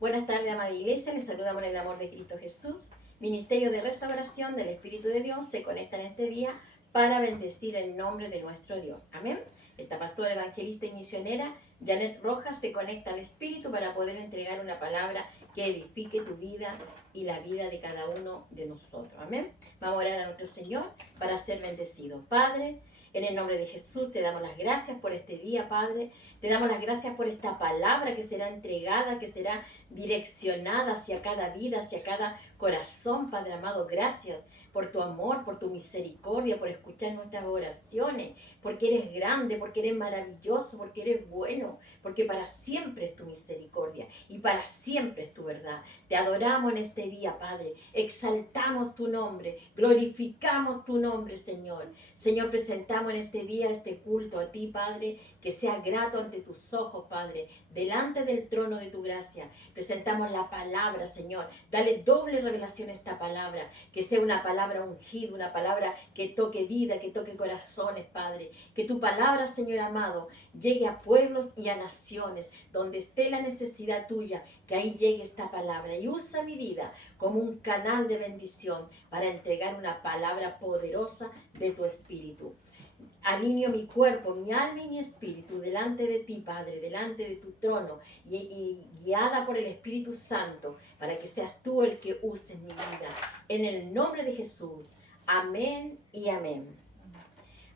Buenas tardes, amada iglesia. Les saludamos en el amor de Cristo Jesús. Ministerio de Restauración del Espíritu de Dios se conecta en este día para bendecir el nombre de nuestro Dios. Amén. Esta pastora, evangelista y misionera, Janet Rojas, se conecta al Espíritu para poder entregar una palabra que edifique tu vida y la vida de cada uno de nosotros. Amén. Vamos a orar a nuestro Señor para ser bendecido. Padre, en el nombre de Jesús te damos las gracias por este día, Padre. Te damos las gracias por esta palabra que será entregada, que será direccionada hacia cada vida, hacia cada corazón, Padre amado. Gracias por tu amor, por tu misericordia, por escuchar nuestras oraciones, porque eres grande, porque eres maravilloso, porque eres bueno, porque para siempre es tu misericordia y para siempre es tu verdad. Te adoramos en este día, Padre. Exaltamos tu nombre, glorificamos tu nombre, Señor. Señor, presentamos en este día este culto a ti, Padre, que sea grato ante tus ojos, Padre, delante del trono de tu gracia. Presentamos la palabra, Señor. Dale doble revelación a esta palabra, que sea una palabra ungida, una palabra que toque vida, que toque corazones, Padre. Que tu palabra, Señor amado, llegue a pueblos y a naciones, donde esté la necesidad tuya, que ahí llegue esta palabra. Y usa mi vida como un canal de bendición para entregar una palabra poderosa de tu Espíritu. Alineo mi cuerpo, mi alma y mi espíritu delante de ti, Padre, delante de tu trono y guiada por el Espíritu Santo para que seas tú el que uses mi vida. En el nombre de Jesús. Amén y amén.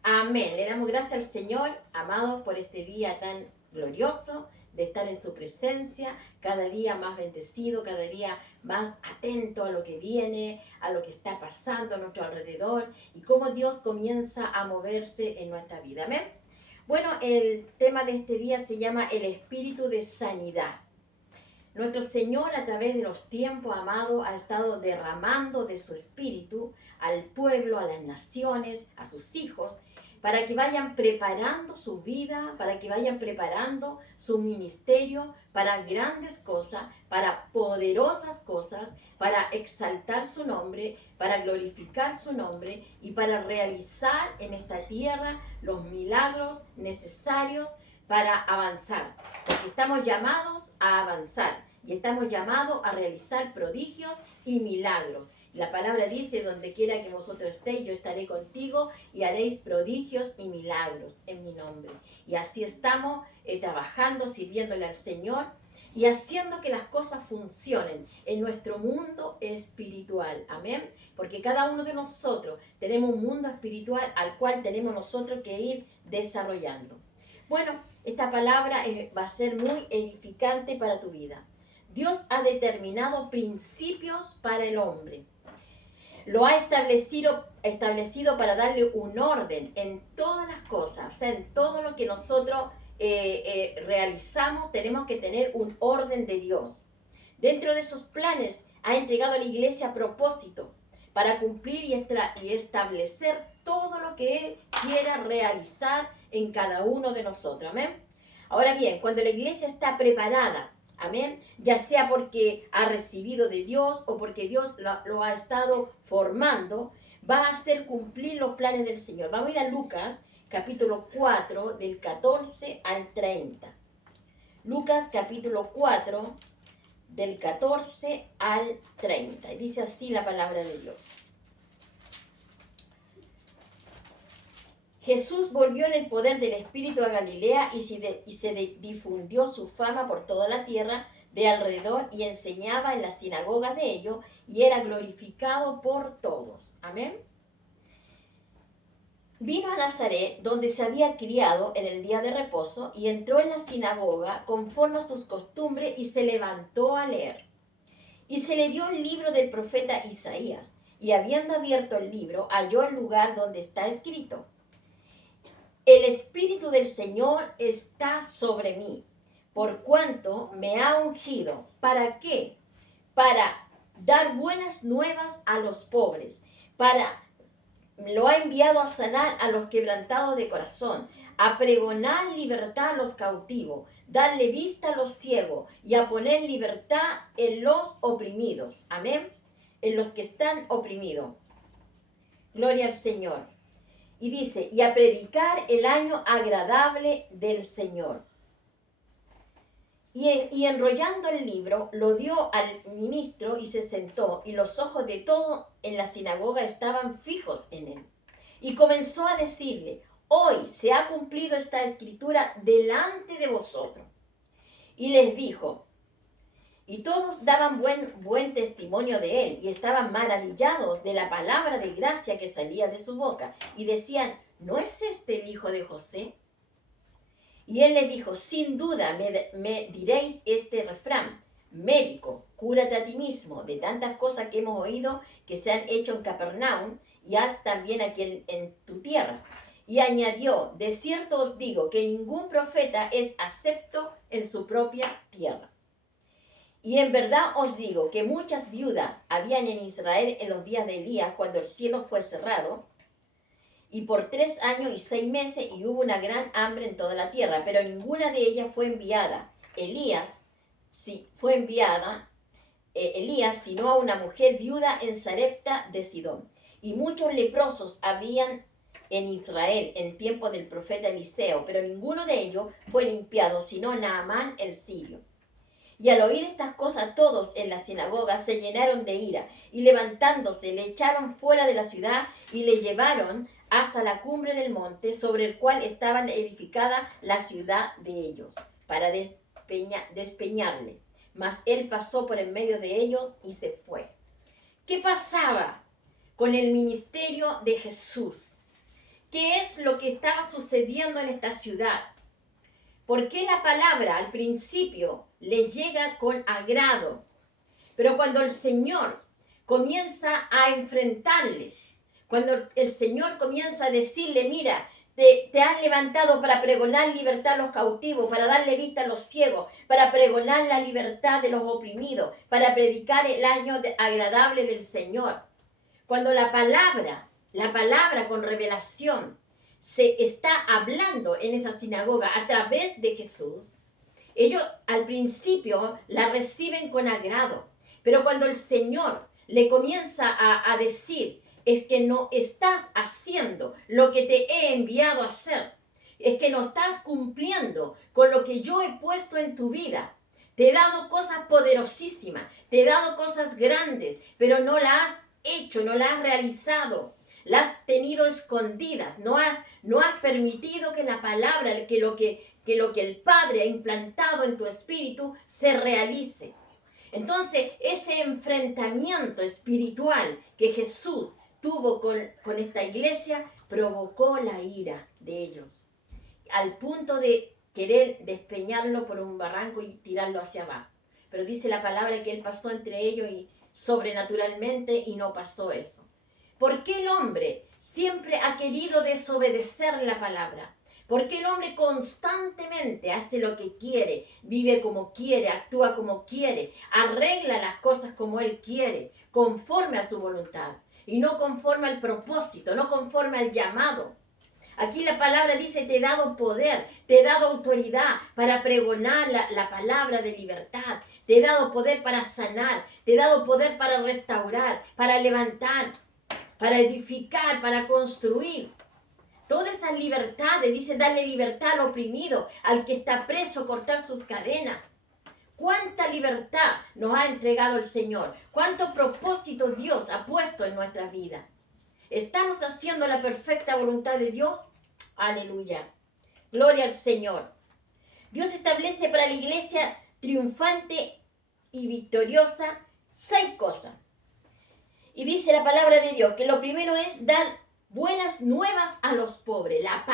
Amén. Le damos gracias al Señor, amados, por este día tan glorioso de estar en su presencia, cada día más bendecido, cada día más atento a lo que viene, a lo que está pasando a nuestro alrededor y cómo Dios comienza a moverse en nuestra vida. Amén. Bueno, el tema de este día se llama el espíritu de sanidad. Nuestro Señor a través de los tiempos, amado, ha estado derramando de su espíritu al pueblo, a las naciones, a sus hijos, para que vayan preparando su vida, para que vayan preparando su ministerio para grandes cosas, para poderosas cosas, para exaltar su nombre, para glorificar su nombre y para realizar en esta tierra los milagros necesarios para avanzar, porque estamos llamados a avanzar y estamos llamados a realizar prodigios y milagros. La palabra dice, donde quiera que vosotros estéis, yo estaré contigo y haréis prodigios y milagros en mi nombre. Y así estamos trabajando, sirviéndole al Señor y haciendo que las cosas funcionen en nuestro mundo espiritual. Amén. Porque cada uno de nosotros tenemos un mundo espiritual al cual tenemos nosotros que ir desarrollando. Bueno, esta palabra va a ser muy edificante para tu vida. Dios ha determinado principios para el hombre. Lo ha establecido para darle un orden en todas las cosas, o sea, en todo lo que nosotros realizamos, tenemos que tener un orden de Dios. Dentro de esos planes ha entregado a la iglesia propósitos para cumplir y establecer todo lo que Él quiera realizar en cada uno de nosotros. Amén. Ahora bien, cuando la iglesia está preparada, amén, ya sea porque ha recibido de Dios o porque Dios lo ha estado formando, va a hacer cumplir los planes del Señor. Vamos a ir a Lucas, capítulo 4, del 14 al 30. Lucas, capítulo 4, del 14 al 30. Y dice así la palabra de Dios. Jesús volvió en el poder del Espíritu a Galilea y se difundió su fama por toda la tierra de alrededor y enseñaba en las sinagogas de ellos y era glorificado por todos. Amén. Vino a Nazaret, donde se había criado en el día de reposo, y entró en la sinagoga conforme a sus costumbres y se levantó a leer. Y se le dio el libro del profeta Isaías, y habiendo abierto el libro, halló el lugar donde está escrito: El Espíritu del Señor está sobre mí, por cuanto me ha ungido. ¿Para qué? Para dar buenas nuevas a los pobres, lo ha enviado a sanar a los quebrantados de corazón, a pregonar libertad a los cautivos, darle vista a los ciegos y a poner libertad en los oprimidos. Amén. En los que están oprimidos. Gloria al Señor. Y dice, y a predicar el año agradable del Señor. Y enrollando el libro, lo dio al ministro y se sentó, y los ojos de todos en la sinagoga estaban fijos en él. Y comenzó a decirle: hoy se ha cumplido esta escritura delante de vosotros. Y les dijo, y todos daban buen testimonio de él, y estaban maravillados de la palabra de gracia que salía de su boca, y decían: ¿no es este el hijo de José? Y él les dijo: sin duda me diréis este refrán: médico, cúrate a ti mismo de tantas cosas que hemos oído que se han hecho en Capernaum, y haz también aquí en tu tierra. Y añadió: de cierto os digo que ningún profeta es acepto en su propia tierra. Y en verdad os digo que muchas viudas habían en Israel en los días de Elías, cuando el cielo fue cerrado, y por 3 años y 6 meses, y hubo una gran hambre en toda la tierra, pero ninguna de ellas fue enviada. Elías, sino a una mujer viuda en Sarepta de Sidón. Y muchos leprosos habían en Israel en tiempo del profeta Eliseo, pero ninguno de ellos fue limpiado, sino Naamán el sirio. Y al oír estas cosas, todos en la sinagoga se llenaron de ira, y levantándose le echaron fuera de la ciudad y le llevaron hasta la cumbre del monte sobre el cual estaba edificada la ciudad de ellos, para despeñarle. Mas él pasó por en medio de ellos y se fue. ¿Qué pasaba con el ministerio de Jesús? ¿Qué es lo que estaba sucediendo en esta ciudad? ¿Por qué la palabra al principio les llega con agrado? Pero cuando el Señor comienza a enfrentarles, cuando el Señor comienza a decirle: mira, te has levantado para pregonar libertad a los cautivos, para darle vista a los ciegos, para pregonar la libertad de los oprimidos, para predicar el año agradable del Señor. Cuando la palabra con revelación se está hablando en esa sinagoga a través de Jesús, ellos al principio la reciben con agrado, pero cuando el Señor le comienza a decir: es que no estás haciendo lo que te he enviado a hacer, es que no estás cumpliendo con lo que yo he puesto en tu vida, te he dado cosas poderosísimas, te he dado cosas grandes, pero no las has hecho, no las has realizado, las has tenido escondidas, no has permitido que la palabra, que lo que el Padre ha implantado en tu espíritu se realice. Entonces, ese enfrentamiento espiritual que Jesús tuvo con esta iglesia provocó la ira de ellos, al punto de querer despeñarlo por un barranco y tirarlo hacia abajo. Pero dice la palabra que él pasó entre ellos y sobrenaturalmente, y no pasó eso. ¿Por qué el hombre siempre ha querido desobedecer la palabra? ¿Por qué el hombre constantemente hace lo que quiere, vive como quiere, actúa como quiere, arregla las cosas como él quiere, conforme a su voluntad, y no conforme al propósito, no conforme al llamado? Aquí la palabra dice: te he dado poder, te he dado autoridad para pregonar la palabra de libertad, te he dado poder para sanar, te he dado poder para restaurar, para levantar, para edificar, para construir. Todas esas libertades, dice: darle libertad al oprimido, al que está preso, cortar sus cadenas. ¿Cuánta libertad nos ha entregado el Señor? ¿Cuánto propósito Dios ha puesto en nuestra vida? ¿Estamos haciendo la perfecta voluntad de Dios? Aleluya. Gloria al Señor. Dios establece para la iglesia triunfante y victoriosa 6 cosas. Y dice la palabra de Dios que lo primero es dar buenas nuevas a los pobres. La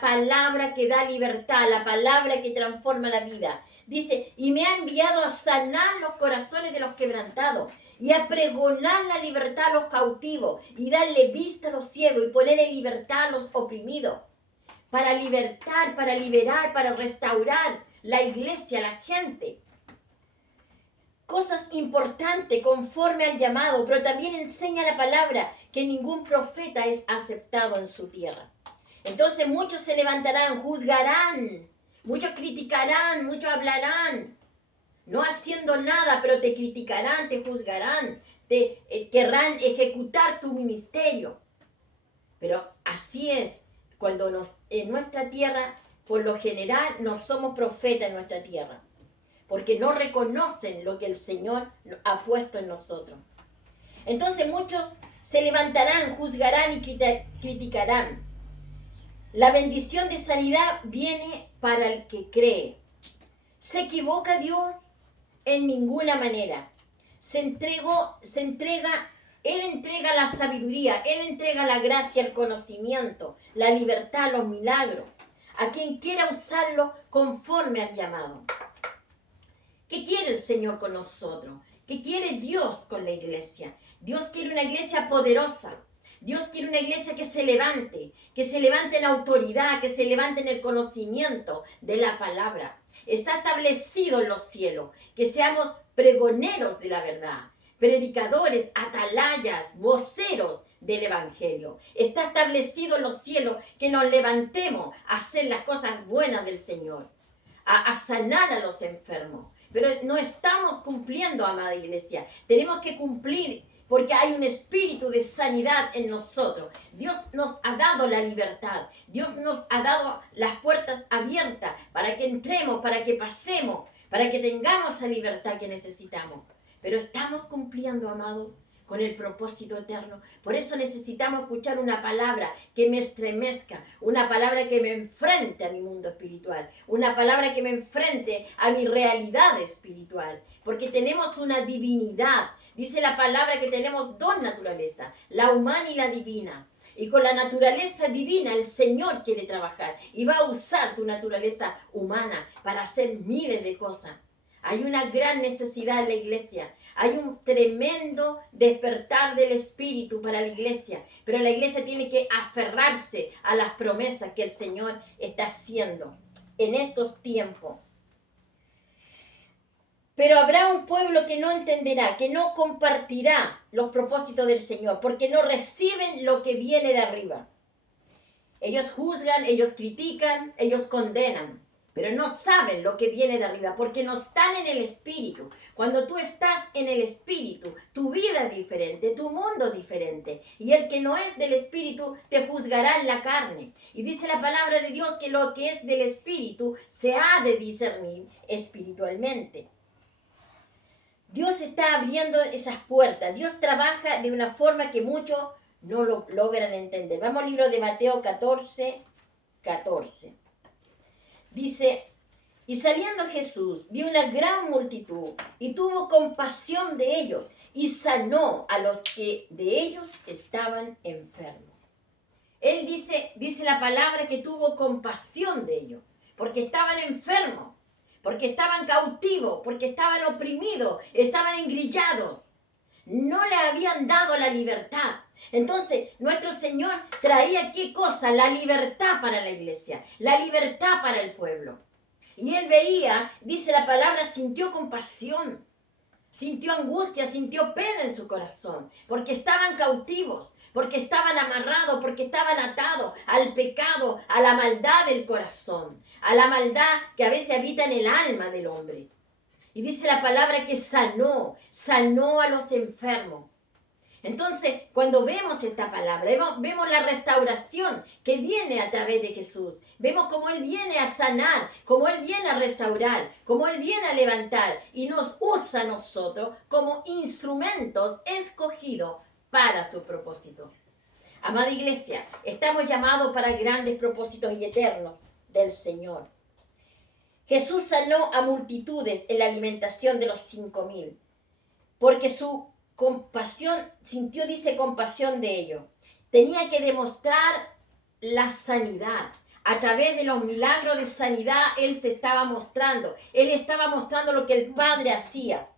palabra que da libertad, la palabra que transforma la vida. Dice: y me ha enviado a sanar los corazones de los quebrantados, y a pregonar la libertad a los cautivos, y darle vista a los ciegos, y poner en libertad a los oprimidos. Para libertar, para liberar, para restaurar la iglesia, la gente. Cosas importantes conforme al llamado, pero también enseña la palabra que ningún profeta es aceptado en su tierra. Entonces muchos se levantarán, juzgarán, muchos criticarán, muchos hablarán, no haciendo nada, pero te criticarán, te juzgarán, te querrán ejecutar tu ministerio. Pero así es, cuando en nuestra tierra, por lo general, no somos profetas en nuestra tierra. porque no reconocen lo que el Señor ha puesto en nosotros. Entonces muchos se levantarán, juzgarán y criticarán. La bendición de sanidad viene para el que cree. ¿Se equivoca Dios? En ninguna manera. Él entrega la sabiduría, Él entrega la gracia, el conocimiento, la libertad, los milagros, a quien quiera usarlo conforme al llamado. ¿Qué quiere el Señor con nosotros? ¿Qué quiere Dios con la iglesia? Dios quiere una iglesia poderosa. Dios quiere una iglesia que se levante en autoridad, que se levante en el conocimiento de la palabra. Está establecido en los cielos, que seamos pregoneros de la verdad, predicadores, atalayas, voceros del evangelio. Está establecido en los cielos que nos levantemos a hacer las cosas buenas del Señor, a sanar a los enfermos. Pero no estamos cumpliendo, amada iglesia. Tenemos que cumplir porque hay un espíritu de sanidad en nosotros. Dios nos ha dado la libertad. Dios nos ha dado las puertas abiertas para que entremos, para que pasemos, para que tengamos la libertad que necesitamos. Pero estamos cumpliendo, amados, con el propósito eterno. Por eso necesitamos escuchar una palabra que me estremezca, una palabra que me enfrente a mi mundo espiritual, una palabra que me enfrente a mi realidad espiritual, porque tenemos una divinidad. Dice la palabra que tenemos dos naturalezas, la humana y la divina. Y con la naturaleza divina el Señor quiere trabajar y va a usar tu naturaleza humana para hacer miles de cosas. Hay una gran necesidad en la iglesia. Hay un tremendo despertar del espíritu para la iglesia. Pero la iglesia tiene que aferrarse a las promesas que el Señor está haciendo en estos tiempos. Pero habrá un pueblo que no entenderá, que no compartirá los propósitos del Señor, porque no reciben lo que viene de arriba. Ellos juzgan, ellos critican, ellos condenan, pero no saben lo que viene de arriba, porque no están en el espíritu. Cuando tú estás en el espíritu, tu vida es diferente, tu mundo es diferente. Y el que no es del espíritu te juzgará en la carne. Y dice la palabra de Dios que lo que es del espíritu se ha de discernir espiritualmente. Dios está abriendo esas puertas. Dios trabaja de una forma que muchos no lo logran entender. Vamos al libro de Mateo 14. Dice, y saliendo Jesús vio una gran multitud y tuvo compasión de ellos y sanó a los que de ellos estaban enfermos. Él dice la palabra que tuvo compasión de ellos, porque estaban enfermos, porque estaban cautivos, porque estaban oprimidos, estaban engrillados. No le habían dado la libertad. Entonces, nuestro Señor traía ¿qué cosa? La libertad para la iglesia, la libertad para el pueblo. Y él veía, dice la palabra, sintió compasión, sintió angustia, sintió pena en su corazón, porque estaban cautivos, porque estaban amarrados, porque estaban atados al pecado, a la maldad del corazón, a la maldad que a veces habita en el alma del hombre. Y dice la palabra que sanó a los enfermos. Entonces, cuando vemos esta palabra, vemos la restauración que viene a través de Jesús. Vemos cómo Él viene a sanar, cómo Él viene a restaurar, cómo Él viene a levantar y nos usa a nosotros como instrumentos escogidos para su propósito. Amada iglesia, estamos llamados para grandes propósitos y eternos del Señor. Jesús sanó a multitudes en la alimentación de los 5,000, porque su compasión, dice compasión de ellos. Tenía que demostrar la sanidad. A través de los milagros de sanidad, Él se estaba mostrando. Él estaba mostrando lo que el Padre hacía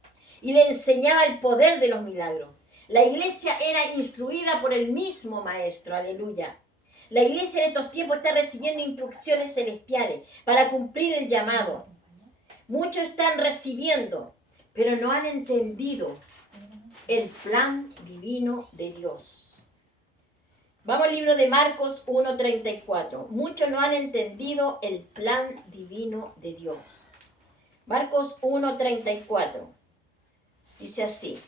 y le enseñaba el poder de los milagros. La iglesia era instruida por el mismo Maestro, aleluya. La iglesia de estos tiempos está recibiendo instrucciones celestiales para cumplir el llamado. Muchos están recibiendo, pero no han entendido el plan divino de Dios. Vamos al libro de Marcos 1:34. Muchos no han entendido el plan divino de Dios. Marcos 1:34. Dice así.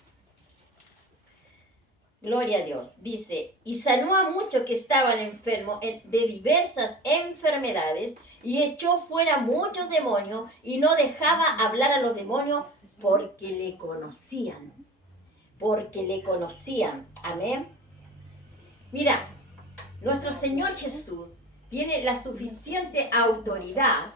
Gloria a Dios. Dice, y sanó a muchos que estaban enfermos de diversas enfermedades y echó fuera muchos demonios y no dejaba hablar a los demonios porque le conocían. Porque le conocían. Amén. Mira, nuestro Señor Jesús tiene la suficiente autoridad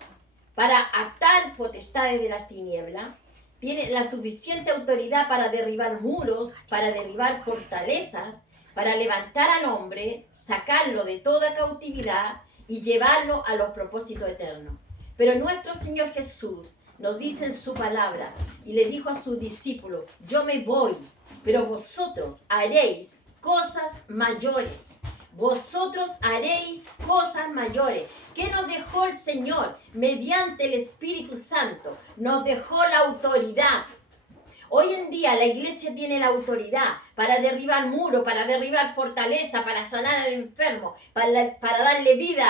para atar potestades de las tinieblas, tiene la suficiente autoridad para derribar muros, para derribar fortalezas, para levantar al hombre, sacarlo de toda cautividad y llevarlo a los propósitos eternos. Pero nuestro Señor Jesús nos dice en su palabra y le dijo a sus discípulos: yo me voy, pero vosotros haréis cosas mayores. Vosotros haréis cosas mayores. ¿Qué nos dejó el Señor? Mediante el Espíritu Santo nos dejó la autoridad. Hoy en día la iglesia tiene la autoridad para derribar muros, para derribar fortaleza, para sanar al enfermo, para darle vida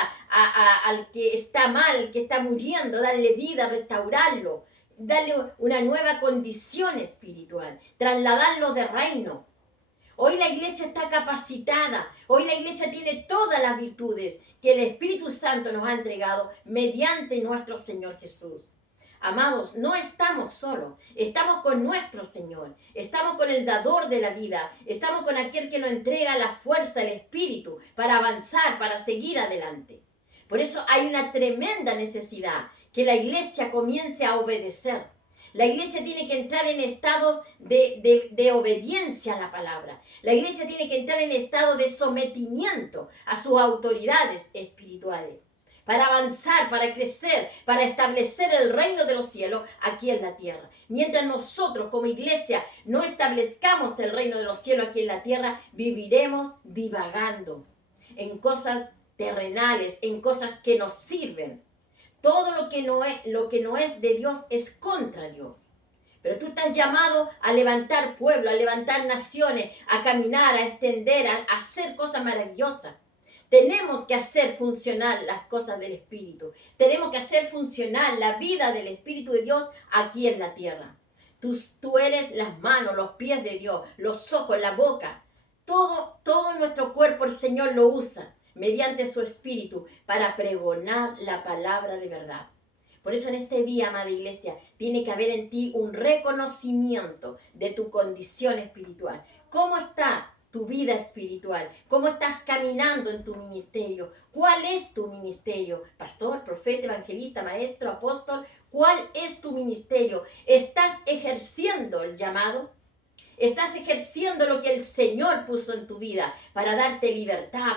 al que está mal, al que está muriendo, darle vida, restaurarlo, darle una nueva condición espiritual, trasladarlo de reino. Hoy la iglesia está capacitada, hoy la iglesia tiene todas las virtudes que el Espíritu Santo nos ha entregado mediante nuestro Señor Jesús. Amados, no estamos solos, estamos con nuestro Señor, estamos con el dador de la vida, estamos con aquel que nos entrega la fuerza, el espíritu para avanzar, para seguir adelante. Por eso hay una tremenda necesidad que la iglesia comience a obedecer. La iglesia tiene que entrar en estados de obediencia a la palabra. La iglesia tiene que entrar en estado de sometimiento a sus autoridades espirituales, para avanzar, para crecer, para establecer el reino de los cielos aquí en la tierra. Mientras nosotros como iglesia no establezcamos el reino de los cielos aquí en la tierra, viviremos divagando en cosas terrenales, en cosas que nos sirven. Todo lo que no es de Dios es contra Dios. Pero tú estás llamado a levantar pueblo, a levantar naciones, a caminar, a extender, a hacer cosas maravillosas. Tenemos que hacer funcionar las cosas del Espíritu. Tenemos que hacer funcionar la vida del Espíritu de Dios aquí en la tierra. Tú eres las manos, los pies de Dios, los ojos, la boca. Todo nuestro cuerpo el Señor lo usa mediante su Espíritu para pregonar la palabra de verdad. Por eso en este día, amada iglesia, tiene que haber en ti un reconocimiento de tu condición espiritual. ¿Cómo está tu vida espiritual? ¿Cómo estás caminando en tu ministerio? ¿Cuál es tu ministerio? Pastor, profeta, evangelista, maestro, apóstol. ¿Cuál es tu ministerio? ¿Estás ejerciendo el llamado? Estás ejerciendo lo que el Señor puso en tu vida para darte libertad,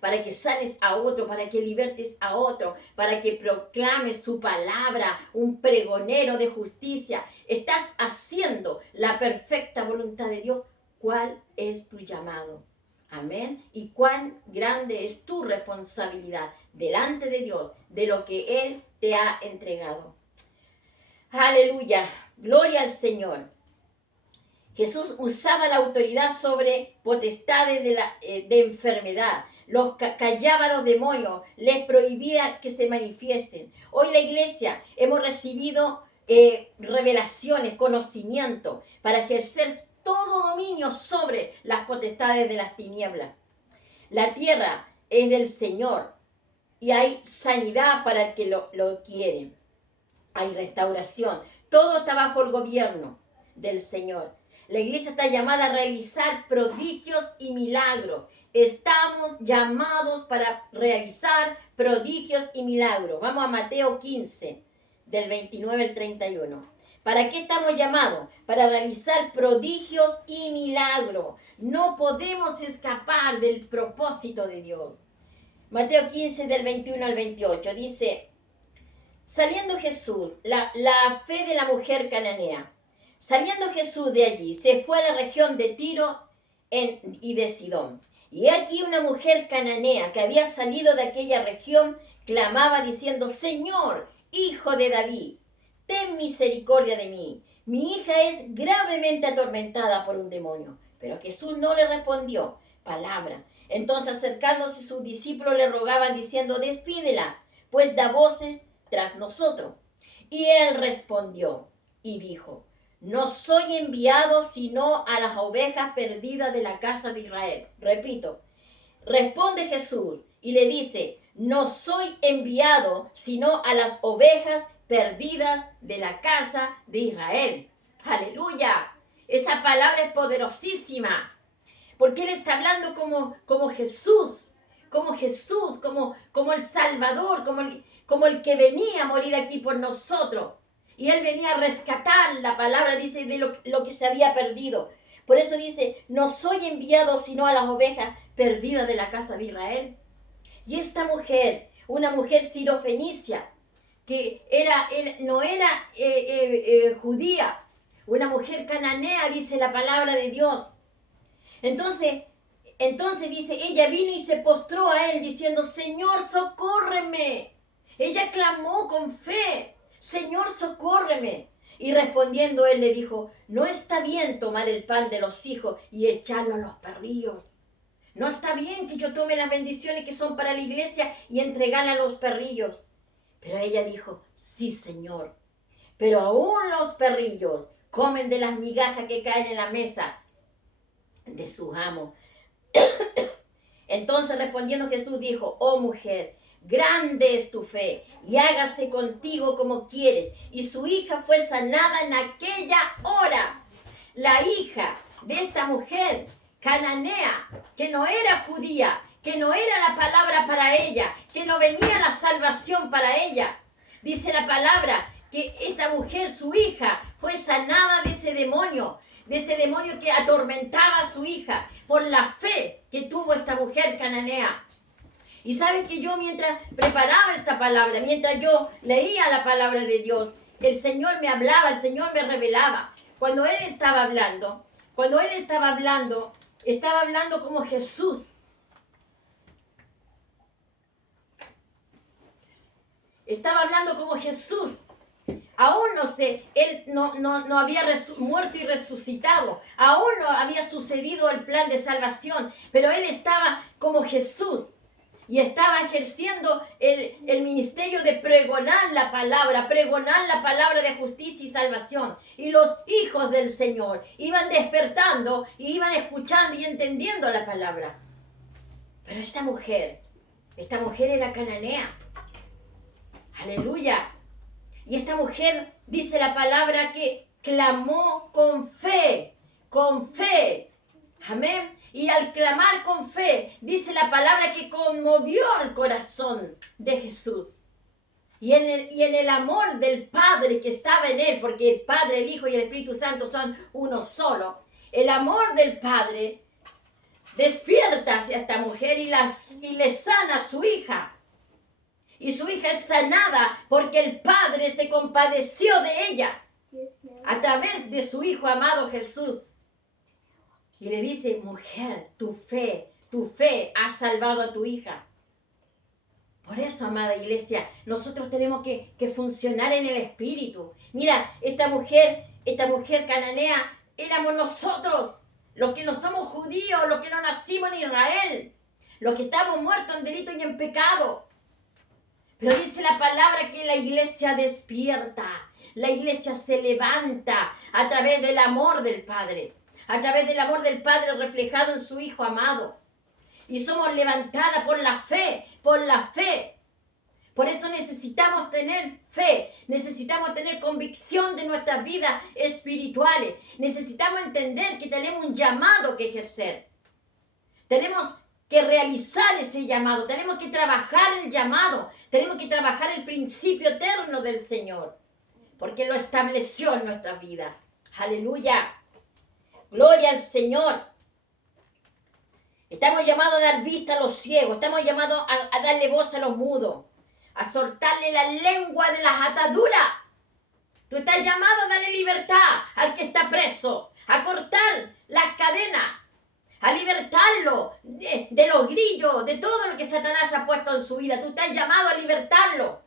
para que sales a otro, para que libertes a otro, para que proclames su palabra, un pregonero de justicia. Estás haciendo la perfecta voluntad de Dios. ¿Cuál es tu llamado? Amén. Y cuán grande es tu responsabilidad delante de Dios, de lo que Él te ha entregado. Aleluya. Gloria al Señor. Jesús usaba la autoridad sobre potestades de enfermedad, callaba a los demonios, les prohibía que se manifiesten. Hoy la iglesia hemos recibido revelaciones, conocimiento para ejercer todo dominio sobre las potestades de las tinieblas. La tierra es del Señor y hay sanidad para el que lo quiere. Hay restauración. Todo está bajo el gobierno del Señor. La iglesia está llamada a realizar prodigios y milagros. Estamos llamados para realizar prodigios y milagros. Vamos a Mateo 15, del 29 al 31. ¿Para qué estamos llamados? Para realizar prodigios y milagros. No podemos escapar del propósito de Dios. Mateo 15, del 21 al 28, dice: saliendo Jesús, la fe de la mujer cananea. Saliendo Jesús de allí, se fue a la región de Tiro y de Sidón. Y aquí una mujer cananea que había salido de aquella región clamaba diciendo: Señor, hijo de David, ten misericordia de mí. Mi hija es gravemente atormentada por un demonio. Pero Jesús no le respondió palabra. Entonces acercándose sus discípulos le rogaban diciendo: despídela, pues da voces tras nosotros. Y él respondió y dijo: no soy enviado sino a las ovejas perdidas de la casa de Israel. Repito, responde Jesús y le dice: no soy enviado sino a las ovejas perdidas de la casa de Israel. Aleluya. Esa palabra es poderosísima, porque Él está hablando como Jesús, como el Salvador, como el que venía a morir aquí por nosotros. Y Él venía a rescatar, la palabra dice, de lo que se había perdido. Por eso dice, no soy enviado sino a las ovejas perdidas de la casa de Israel. Y esta mujer, una mujer sirofenicia, que no era judía, una mujer cananea, dice la palabra de Dios. Entonces dice, ella vino y se postró a él diciendo, Señor, socórreme. Ella clamó con fe, Señor, socórreme. Y respondiendo él le dijo, no está bien tomar el pan de los hijos y echarlo a los perrillos. No está bien que yo tome las bendiciones que son para la iglesia y entregarlas a los perrillos. Pero ella dijo, sí, Señor, pero aún los perrillos comen de las migajas que caen en la mesa de sus amos. Entonces respondiendo Jesús dijo, oh mujer, grande es tu fe, y hágase contigo como quieres. Y su hija fue sanada en aquella hora. La hija de esta mujer cananea, que no era judía, que no era la palabra para ella, que no venía la salvación para ella. Dice la palabra que esta mujer, su hija, fue sanada de ese demonio que atormentaba a su hija, por la fe que tuvo esta mujer cananea. Y sabes que yo mientras preparaba esta palabra, mientras yo leía la palabra de Dios, el Señor me hablaba, el Señor me revelaba. Cuando Él estaba hablando, estaba hablando como Jesús. Estaba hablando como Jesús. Aún no sé, Él no había muerto y resucitado. Aún no había sucedido el plan de salvación. Pero Él estaba como Jesús. Y estaba ejerciendo el ministerio de pregonar la palabra de justicia y salvación. Y los hijos del Señor iban despertando, y iban escuchando y entendiendo la palabra. Pero esta mujer era cananea. Aleluya. Y esta mujer, dice la palabra, que clamó con fe. Amén. Y al clamar con fe, dice la palabra que conmovió el corazón de Jesús. Y en el amor del Padre que estaba en él, porque el Padre, el Hijo y el Espíritu Santo son uno solo. El amor del Padre despierta hacia esta mujer y le sana a su hija. Y su hija es sanada porque el Padre se compadeció de ella a través de su Hijo amado Jesús. Y le dice, mujer, tu fe ha salvado a tu hija. Por eso, amada iglesia, nosotros tenemos que funcionar en el Espíritu. Mira, esta mujer cananea, éramos nosotros, los que no somos judíos, los que no nacimos en Israel, los que estamos muertos en delito y en pecado. Pero dice la palabra que la iglesia despierta, la iglesia se levanta a través del amor del Padre, a través del amor del Padre reflejado en su Hijo amado. Y somos levantadas por la fe. Por eso necesitamos tener fe, necesitamos tener convicción de nuestras vidas espirituales. Necesitamos entender que tenemos un llamado que ejercer. Tenemos que realizar ese llamado, tenemos que trabajar el llamado, tenemos que trabajar el principio eterno del Señor, porque lo estableció en nuestra vida. Aleluya. Gloria al Señor. Estamos llamados a dar vista a los ciegos, estamos llamados a darle voz a los mudos, a soltarle la lengua de las ataduras. Tú estás llamado a darle libertad al que está preso, a cortar las cadenas, a libertarlo de los grillos, de todo lo que Satanás ha puesto en su vida. Tú estás llamado a libertarlo.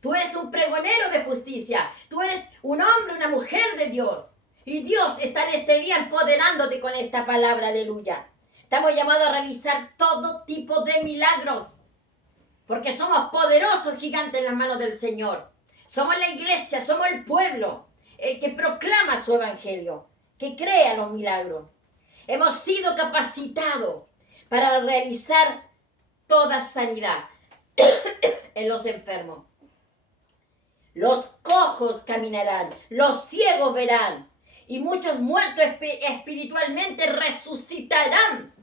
Tú eres un pregonero de justicia. Tú eres un hombre, una mujer de Dios. Y Dios está en este día empoderándote con esta palabra, aleluya. Estamos llamados a realizar todo tipo de milagros, porque somos poderosos gigantes en las manos del Señor. Somos la iglesia, somos el pueblo que proclama su evangelio, que crea los milagros. Hemos sido capacitados para realizar toda sanidad. en los enfermos. Los cojos caminarán, los ciegos verán, y muchos muertos espiritualmente resucitarán.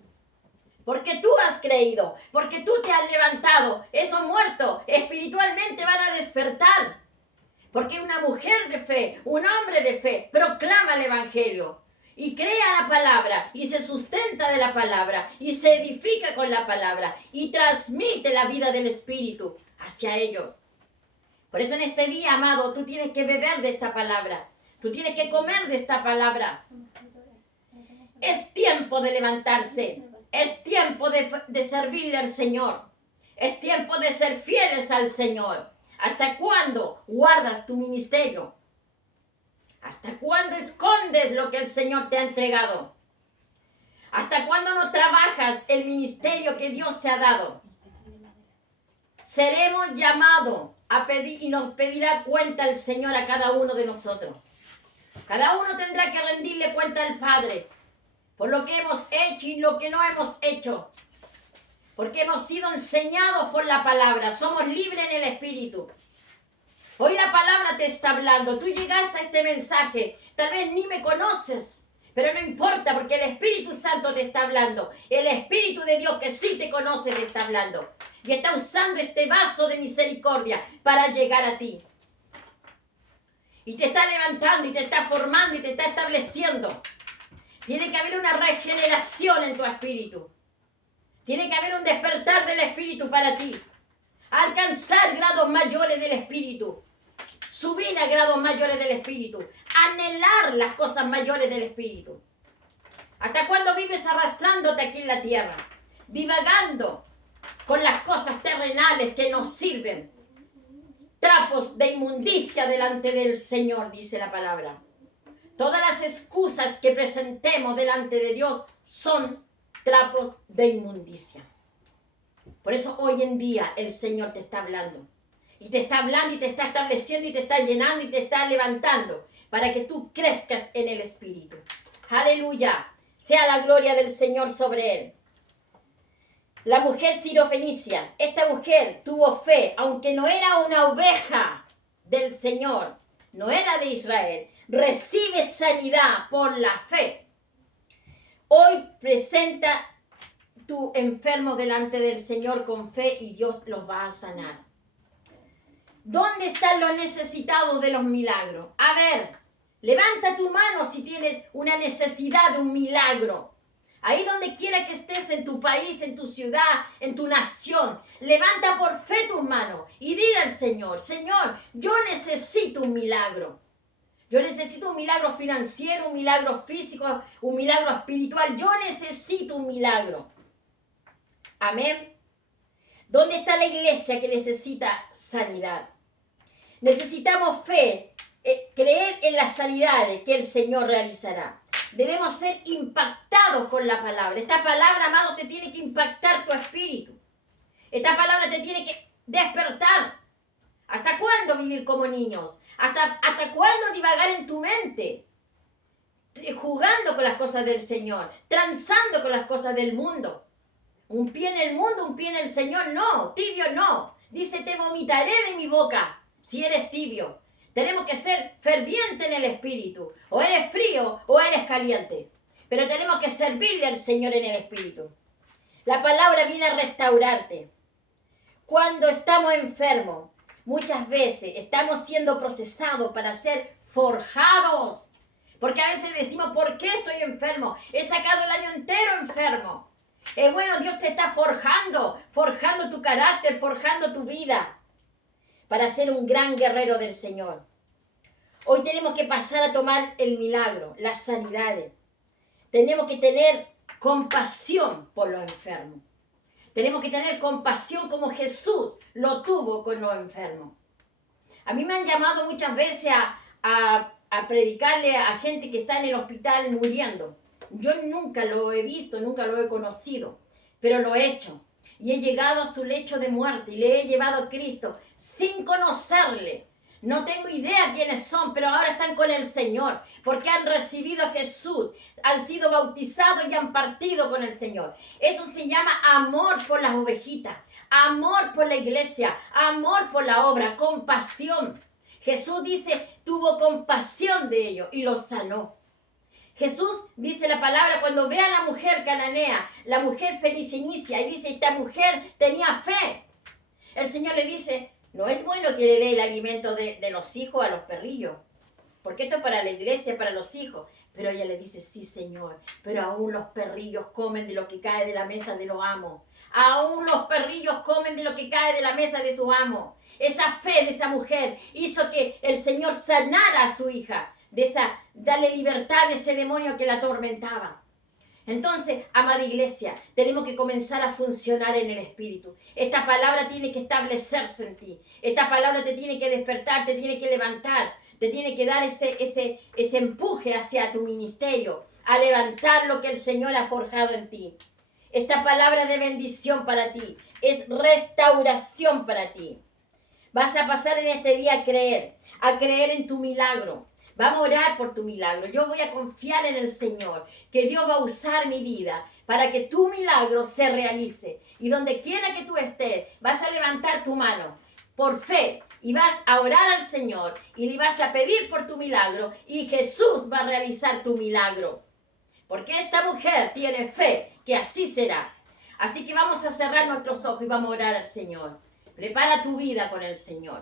Porque tú has creído, porque tú te has levantado. Esos muertos espiritualmente van a despertar. Porque una mujer de fe, un hombre de fe, proclama el Evangelio y crea la palabra y se sustenta de la palabra y se edifica con la palabra y transmite la vida del Espíritu hacia ellos. Por eso en este día, amado, tú tienes que beber de esta palabra. Tú tienes que comer de esta palabra. Es tiempo de levantarse. Es tiempo de servirle al Señor. Es tiempo de ser fieles al Señor. ¿Hasta cuándo guardas tu ministerio? ¿Hasta cuándo escondes lo que el Señor te ha entregado? ¿Hasta cuándo no trabajas el ministerio que Dios te ha dado? Seremos llamados a pedir y nos pedirá cuenta el Señor a cada uno de nosotros. Cada uno tendrá que rendirle cuenta al Padre por lo que hemos hecho y lo que no hemos hecho. Porque hemos sido enseñados por la palabra. Somos libres en el Espíritu. Hoy la palabra te está hablando. Tú llegaste a este mensaje. Tal vez ni me conoces. Pero no importa porque el Espíritu Santo te está hablando. El Espíritu de Dios que sí te conoce te está hablando. Y está usando este vaso de misericordia para llegar a ti. Y te está levantando y te está formando y te está estableciendo. Tiene que haber una regeneración en tu espíritu. Tiene que haber un despertar del Espíritu para ti. Alcanzar grados mayores del Espíritu. Subir a grados mayores del Espíritu. Anhelar las cosas mayores del Espíritu. ¿Hasta cuándo vives arrastrándote aquí en la tierra? Divagando con las cosas terrenales que nos sirven. Trapos de inmundicia delante del Señor, dice la palabra. Todas las excusas que presentemos delante de Dios son trapos de inmundicia. Por eso hoy en día el Señor te está hablando. Y te está hablando y te está estableciendo y te está llenando y te está levantando para que tú crezcas en el Espíritu. Aleluya. Sea la gloria del Señor sobre él. La mujer sirofenicia. Esta mujer tuvo fe, aunque no era una oveja del Señor, no era de Israel. Recibe sanidad por la fe. Hoy presenta tu enfermo delante del Señor con fe y Dios los va a sanar. ¿Dónde están los necesitados de los milagros? A ver, levanta tu mano si tienes una necesidad de un milagro. Ahí donde quiera que estés, en tu país, en tu ciudad, en tu nación, levanta por fe tus manos y dile al Señor, Señor, yo necesito un milagro. Yo necesito un milagro financiero, un milagro físico, un milagro espiritual. Yo necesito un milagro. Amén. ¿Dónde está la iglesia que necesita sanidad? Necesitamos fe, creer en las sanidades que el Señor realizará. Debemos ser impactados con la palabra. Esta palabra, amado, te tiene que impactar tu espíritu. Esta palabra te tiene que despertar. ¿Hasta cuándo vivir como niños? ¿Hasta cuándo divagar en tu mente? Jugando con las cosas del Señor, transando con las cosas del mundo. Un pie en el mundo, un pie en el Señor, no, tibio no. Dice, te vomitaré de mi boca si eres tibio. Tenemos que ser fervientes en el espíritu. O eres frío o eres caliente. Pero tenemos que servirle al Señor en el espíritu. La palabra viene a restaurarte. Cuando estamos enfermos, muchas veces estamos siendo procesados para ser forjados. Porque a veces decimos, ¿por qué estoy enfermo? He sacado el año entero enfermo. Es bueno, Dios te está forjando tu carácter, forjando tu vida para ser un gran guerrero del Señor. Hoy tenemos que pasar a tomar el milagro, las sanidades. Tenemos que tener compasión por los enfermos. Tenemos que tener compasión como Jesús lo tuvo con los enfermos. A mí me han llamado muchas veces a predicarle a gente que está en el hospital muriendo. Yo nunca lo he visto, nunca lo he conocido, pero lo he hecho. Y he llegado a su lecho de muerte y le he llevado a Cristo sin conocerle. No tengo idea quiénes son, pero ahora están con el Señor, porque han recibido a Jesús, han sido bautizados y han partido con el Señor. Eso se llama amor por las ovejitas, amor por la iglesia, amor por la obra, compasión. Jesús dice, tuvo compasión de ellos y los sanó. Jesús dice la palabra, cuando ve a la mujer cananea, la mujer fenicicia, y dice, esta mujer tenía fe. El Señor le dice, no es bueno que le dé el alimento de los hijos a los perrillos, porque esto es para la iglesia, para los hijos. Pero ella le dice, sí, Señor, pero aún los perrillos comen de lo que cae de la mesa de los amos. Aún los perrillos comen de lo que cae de la mesa de su amo. Esa fe de esa mujer hizo que el Señor sanara a su hija, darle libertad de ese demonio que la atormentaba. Entonces, amada iglesia, tenemos que comenzar a funcionar en el Espíritu. Esta palabra tiene que establecerse en ti. Esta palabra te tiene que despertar, te tiene que levantar, te tiene que dar ese empuje hacia tu ministerio, a levantar lo que el Señor ha forjado en ti. Esta palabra de bendición para ti, es restauración para ti. Vas a pasar en este día a creer en tu milagro. Vamos a orar por tu milagro. Yo voy a confiar en el Señor, que Dios va a usar mi vida para que tu milagro se realice. Y donde quiera que tú estés, vas a levantar tu mano por fe y vas a orar al Señor y le vas a pedir por tu milagro y Jesús va a realizar tu milagro. Porque esta mujer tiene fe que así será. Así que vamos a cerrar nuestros ojos y vamos a orar al Señor. Prepara tu vida con el Señor.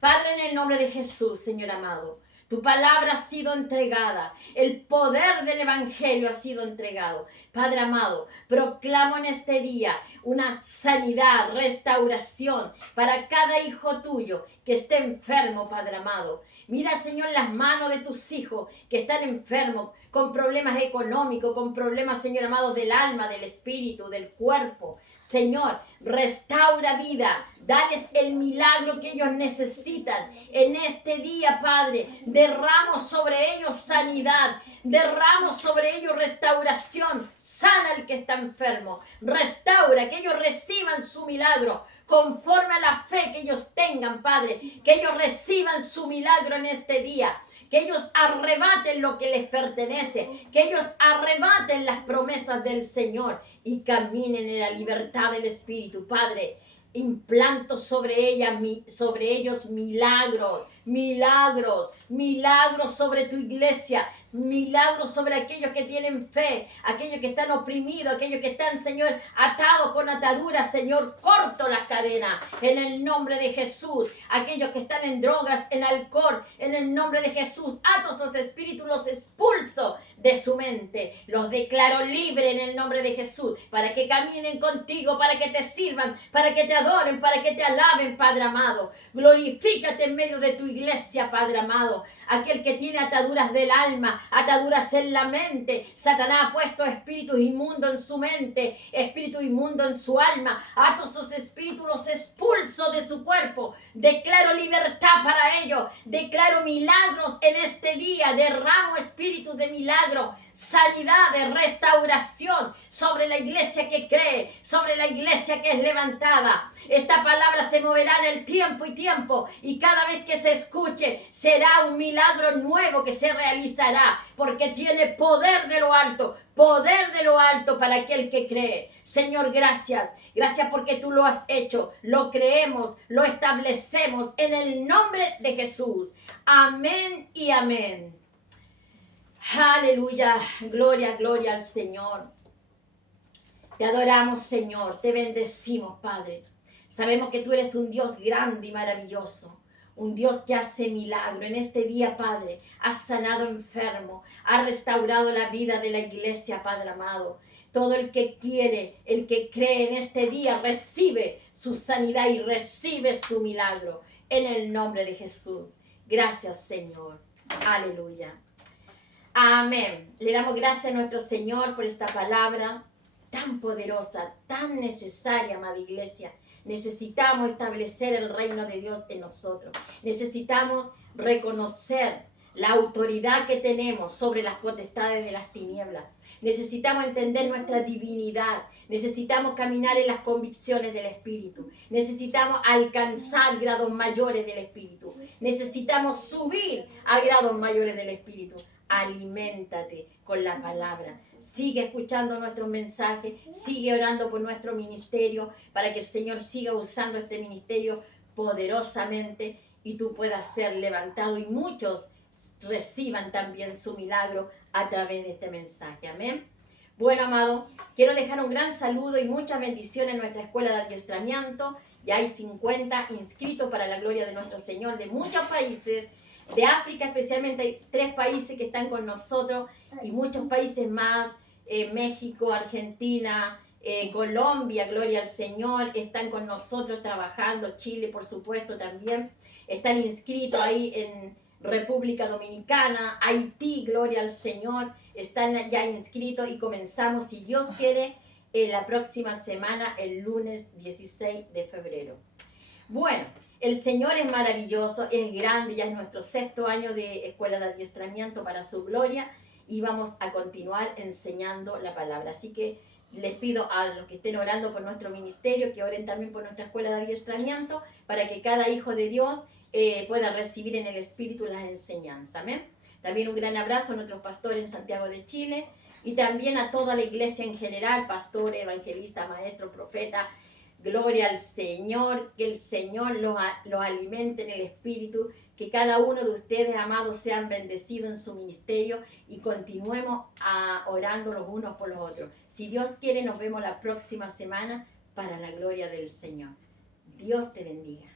Padre, en el nombre de Jesús, Señor amado, tu palabra ha sido entregada, el poder del Evangelio ha sido entregado. Padre amado, proclamo en este día una sanidad, restauración para cada hijo tuyo que esté enfermo, Padre amado. Mira, Señor, las manos de tus hijos que están enfermos, con problemas económicos, con problemas, Señor amado, del alma, del espíritu, del cuerpo. Señor, restaura vida, dales el milagro que ellos necesitan. En este día, Padre, derramo sobre ellos sanidad, derramo sobre ellos restauración. Sana al que está enfermo, restaura, que ellos reciban su milagro. Conforme a la fe que ellos tengan, Padre, que ellos reciban su milagro en este día, que ellos arrebaten lo que les pertenece, que ellos arrebaten las promesas del Señor y caminen en la libertad del Espíritu. Padre, implanto sobre ellos milagros, milagros, milagros sobre tu iglesia, milagros sobre aquellos que tienen fe, aquellos que están oprimidos, aquellos que están, Señor, atados con ataduras. Señor, corto las cadenas en el nombre de Jesús. Aquellos que están en drogas, en alcohol, en el nombre de Jesús, ato esos espíritus, los expulso de su mente, los declaro libre en el nombre de Jesús, para que caminen contigo, para que te sirvan, para que te adoren, para que te alaben, Padre amado. Glorifícate en medio de tu iglesia, Padre amado. Aquel que tiene ataduras del alma, ataduras en la mente, Satanás ha puesto espíritus inmundos en su mente, espíritu inmundo en su alma. Ato esos espíritus, los expulso de su cuerpo. Declaro libertad para ellos, declaro milagros en este día, derramo espíritus de milagro, sanidad, de restauración sobre la iglesia que cree, sobre la iglesia que es levantada. Esta palabra se moverá en el tiempo y cada vez que se escuche será un milagro nuevo que se realizará, porque tiene poder de lo alto para aquel que cree. Señor, gracias porque tú lo has hecho, lo creemos, lo establecemos en el nombre de Jesús. Amén y amén. Aleluya, gloria, gloria al Señor. Te adoramos, Señor, te bendecimos, Padre. Sabemos que tú eres un Dios grande y maravilloso, un Dios que hace milagro. En este día, Padre, has sanado enfermo, has restaurado la vida de la iglesia, Padre amado. Todo el que quiere, el que cree en este día, recibe su sanidad y recibe su milagro. En el nombre de Jesús. Gracias, Señor. Aleluya. Amén. Le damos gracias a nuestro Señor por esta palabra tan poderosa, tan necesaria, amada iglesia. Necesitamos establecer el reino de Dios en nosotros. Necesitamos reconocer la autoridad que tenemos sobre las potestades de las tinieblas. Necesitamos entender nuestra divinidad. Necesitamos caminar en las convicciones del Espíritu. Necesitamos alcanzar grados mayores del Espíritu. Necesitamos subir a grados mayores del Espíritu. Aliméntate con la palabra. Sigue escuchando nuestros mensajes. Sigue orando por nuestro ministerio para que el Señor siga usando este ministerio poderosamente y tú puedas ser levantado y muchos reciban también su milagro a través de este mensaje. Amén. Bueno, amado, quiero dejar un gran saludo y muchas bendiciones en nuestra escuela de adiestramiento. Ya hay 50 inscritos para la gloria de nuestro Señor de muchos países. De África especialmente hay 3 países que están con nosotros y muchos países más, México, Argentina, Colombia, gloria al Señor, están con nosotros trabajando, Chile por supuesto también, están inscritos ahí en República Dominicana, Haití, gloria al Señor, están ya inscritos y comenzamos, si Dios quiere, la próxima semana, el lunes 16 de febrero. Bueno, el Señor es maravilloso, es grande, ya es nuestro 6º año de escuela de adiestramiento para su gloria y vamos a continuar enseñando la palabra. Así que les pido a los que estén orando por nuestro ministerio que oren también por nuestra escuela de adiestramiento para que cada hijo de Dios pueda recibir en el Espíritu las enseñanzas. Amén. También un gran abrazo a nuestros pastores en Santiago de Chile y también a toda la iglesia en general, pastor, evangelista, maestro, profeta. Gloria al Señor, que el Señor los alimente en el Espíritu, que cada uno de ustedes, amados, sean bendecidos en su ministerio y continuemos orando los unos por los otros. Si Dios quiere, nos vemos la próxima semana para la gloria del Señor. Dios te bendiga.